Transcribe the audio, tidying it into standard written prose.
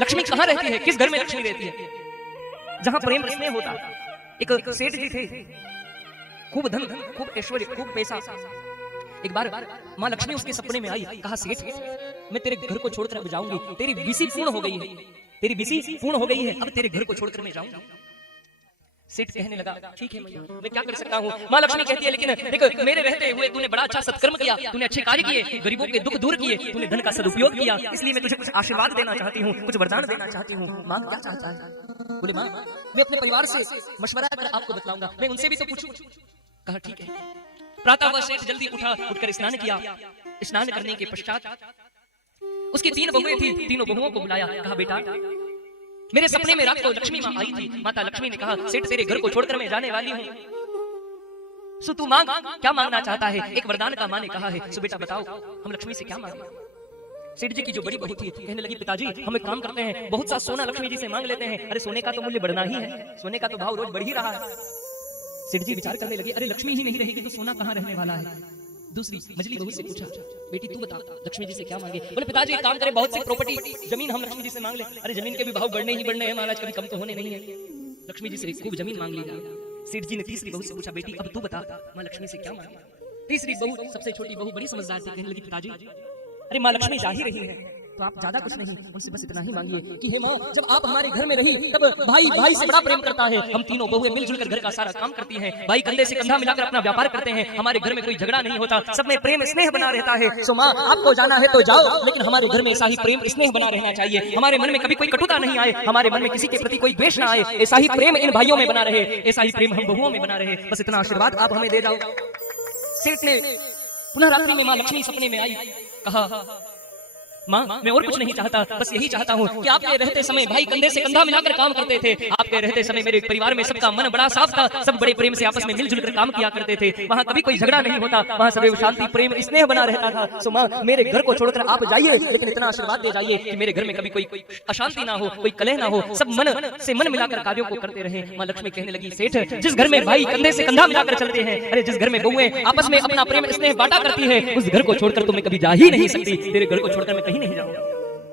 लक्ष्मी कहाँ रहती है, किस घर में लक्ष्मी रहती है? जहां प्रेम स्नेह होता। एक सेठ जी थे, खूब धन, खूब ऐश्वर्य, खूब पैसा। एक बार माँ लक्ष्मी उसके सपने में आई, कहा सेठ मैं तेरे घर को छोड़कर अब जाऊंगी, तेरी बीसी पूर्ण हो गई है, तेरी बीसी पूर्ण हो गई है, अब तेरे घर को छोड़कर मैं जाऊंगी। सेठ कहने लगा ठीक है मैया, मैं क्या कर सकता हूँ। माँ लक्ष्मी कहती है लेकिन देख मेरे रहते हुए तूने बड़ा अच्छा सत्कर्म किया, तूने अच्छे कार्य किए, गरीबों के दुख दूर किए, तूने धन का सदुपयोग किया, इसलिए मैं तुझे कुछ आशीर्वाद देना चाहती हूँ, कुछ वरदान देना चाहती हूँ। माँ क्या चाहता है? बोले माँ मैं अपने परिवार से मशवरा कर आपको बतलाऊंगा, मैं उनसे भी तो पूछूं। कहा ठीक है। प्रातः वह सेठ जल्दी उठा, उठकर स्नान किया। स्नान करने के पश्चात उसकी 3 बहुएं थी, तीनों बहुओं को बुलाया, कहा बेटा मेरे सपने में रात को लक्ष्मी माँ आई थी। माता लक्ष्मी ने कहा सेठ तेरे घर को छोड़कर मैं जाने वाली हूँ, सो तू मांग, क्या मांगना चाहता है? एक वरदान का माँ ने कहा है, सो बेटा बताओ हम लक्ष्मी से क्या मांगे? सेठ जी की जो बड़ी बहू थी कहने लगी पिताजी हम एक काम करते हैं, बहुत सा सोना लक्ष्मी जी से मांग लेते हैं। अरे सोने का तो मूल्य बढ़ना ही है, सोने का तो भाव रोज बढ़ ही रहा है। सेठ जी विचार करने लगे अरे लक्ष्मी ही नहीं रहेगी तो सोना कहाँ रहने वाला है। दूसरी मझली बहू से पूछा बेटी तू बता लक्ष्मी जी से क्या मांगे? बोले पिताजी एक काम करें, बहुत सी प्रॉपर्टी जमीन हम लक्ष्मी जी से मांग ले। अरे जमीन के भी भाव बढ़ने ही बढ़ने हैं महाराज, कभी कम तो होने नहीं है। लक्ष्मी जी से खूब जमीन मांग ली जाए। सेठ जी ने तीसरी बहू से पूछा बेटी अब तू बता माँ लक्ष्मी से क्या मांगे? तीसरी बहू सबसे छोटी बहू बड़ी समझदार थी, कहने लगी पिताजी अरे माँ लक्ष्मी जा ही रही है तो आप ज्यादा कुछ नहीं उनसे बस इतना ही मांगिए कि हे माँ जब आप हमारे घर में रही तब भाई भाई से बड़ा प्रेम करता है, हम तीनों बहुएं मिलजुल कर घर का सारा काम करती हैं, भाई कंधे से कंधा मिलाकर अपना व्यापार करते हैं, हमारे घर में कोई झगड़ा नहीं होता, सब में प्रेम स्नेह बना रहता है। सो माँ आपको जाना है तो जाओ, लेकिन हमारे घर में ऐसा ही प्रेम स्नेह बना रहना चाहिए, हमारे मन में कभी कोई कटुता नहीं आए, हमारे मन में किसी के प्रति कोई द्वेष ना आए, ऐसा ही प्रेम इन भाइयों में बना रहे, ऐसा ही प्रेम हम बहुओं में बना रहे, बस इतना आशीर्वाद आप हमें दे जाओ। सेठ ने पुनः रात्रि में माँ लक्ष्मी सपने में आई, कहा माँ मैं और कुछ नहीं चाहता, बस यही चाहता हूँ कि आपके रहते समय भाई कंधे से कंधा मिलाकर काम करते थे, आपके रहते समय मेरे परिवार में सबका मन बड़ा साफ था, सब बड़े प्रेम से आपस में मिलजुल कर काम किया करते थे, वहाँ कभी कोई झगड़ा नहीं होता, वहाँ सदैव शांति प्रेम स्नेह बना रहता था। सो माँ मेरे घर को छोड़कर आप जाइए, लेकिन इतना आशीर्वाद दे जाइए कि मेरे घर में कभी कोई अशांति ना हो, कोई कलह ना हो, सब मन से मन मिलाकर कार्यों को करते रहे। माँ लक्ष्मी कहने लगी सेठ जिस घर में भाई कंधे से कंधा मिलाकर चलते हैं, अरे जिस घर में बहुएं आपस में अपना प्रेम स्नेह बांटा करती है, उस घर को छोड़कर तो मैं कभी जा ही नहीं सकती, तेरे घर को छोड़कर मैं कहीं नहीं जाऊंगा।